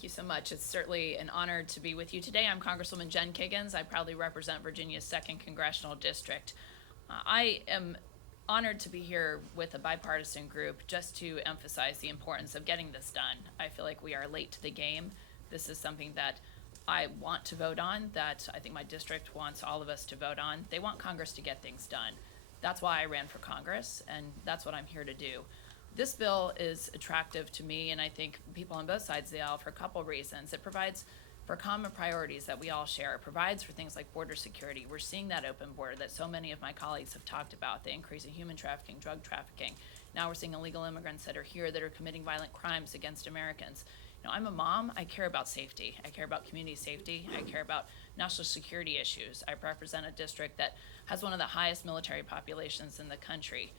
Thank you so much. It's certainly an honor to be with you today. I'm Congresswoman Jen Kiggans. I proudly represent Virginia's 2nd Congressional District. I am honored to be here with a bipartisan group just to emphasize the importance of getting this done. I feel like we are late to the game. This is something that I want to vote on, that I think my district wants all of us to vote on. They want Congress to get things done. That's why I ran for Congress, and that's what I'm here to do. This bill is attractive to me, and I think people on both sides of the aisle, for a couple reasons. It provides for common priorities that we all share. It provides for things like border security. We're seeing that open border that so many of my colleagues have talked about, the increase in human trafficking, drug trafficking. Now we're seeing illegal immigrants that are here that are committing violent crimes against Americans. I'm a mom. I care about safety. I care about community safety. I care about national security issues. I represent a district that has one of the highest military populations in the country.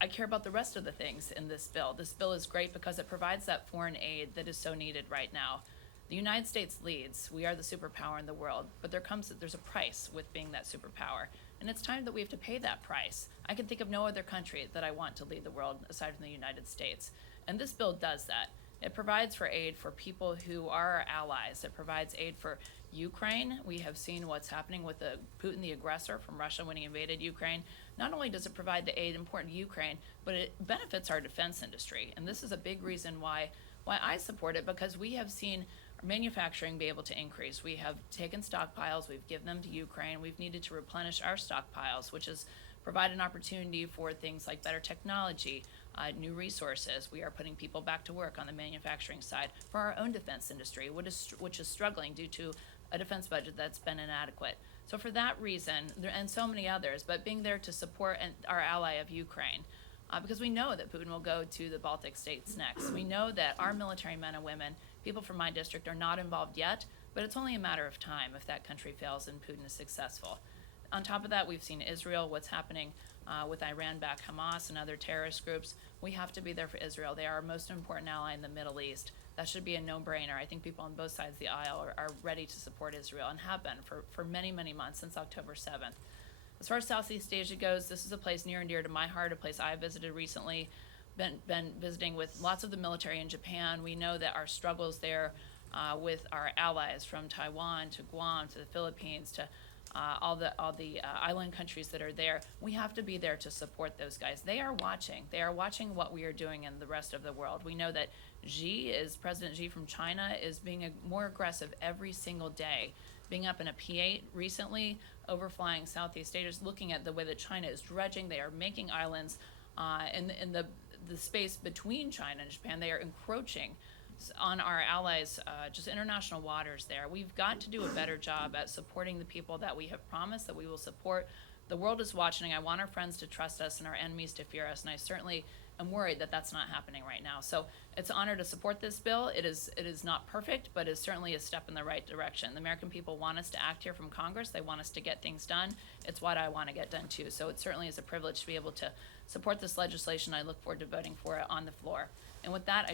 I care about the rest of the things in this bill. This bill is great because it provides that foreign aid that is so needed right now. The United States leads. We are the superpower in the world, but there's a price with being that superpower, and it's time that we have to pay that price. I can think of no other country that I want to lead the world aside from the United States, and this bill does that. It provides for aid for people who are our allies. It provides aid for Ukraine. We have seen what's happening with Putin, the aggressor from Russia, when he invaded Ukraine. Not only does it provide the aid important to Ukraine, but it benefits our defense industry. And this is a big reason why I support it, because we have seen our manufacturing be able to increase. We have taken stockpiles, we've given them to Ukraine. We've needed to replenish our stockpiles, which has provided an opportunity for things like better technology, new resources. We are putting people back to work on the manufacturing side for our own defense industry, which is struggling due to a defense budget that's been inadequate. So for that reason, and so many others, but being there to support our ally of Ukraine, because we know that Putin will go to the Baltic states next. We know that our military men and women, people from my district, are not involved yet, but it's only a matter of time if that country fails and Putin is successful. On top of that, we've seen Israel, what's happening with Iran-backed Hamas and other terrorist groups. We have to be there for Israel. They are our most important ally in the Middle East. That should be a no-brainer. I think people on both sides of the aisle are ready to support Israel and have been for many, many months, since October 7th. As far as Southeast Asia goes, this is a place near and dear to my heart, a place I visited recently, been visiting with lots of the military in Japan. We know that our struggles there with our allies, from Taiwan to Guam to the Philippines to all the island countries that are there. We have to be there to support those guys. They are watching. They are watching what we are doing in the rest of the world. We know that President Xi from China is being more aggressive every single day, being up in a P8 recently, overflying Southeast Asia, looking at the way that China is dredging. They are making islands in the space between China and Japan. They are encroaching on our allies, just international waters there. We've got to do a better job at supporting the people that we have promised that we will support. The world is watching. I want our friends to trust us and our enemies to fear us, and I certainly am worried that that's not happening right now. So it's an honor to support this bill. It is not perfect, but it's certainly a step in the right direction. The American people want us to act here from Congress. They want us to get things done. It's what I want to get done too. So it certainly is a privilege to be able to support this legislation. I look forward to voting for it on the floor. And with that, I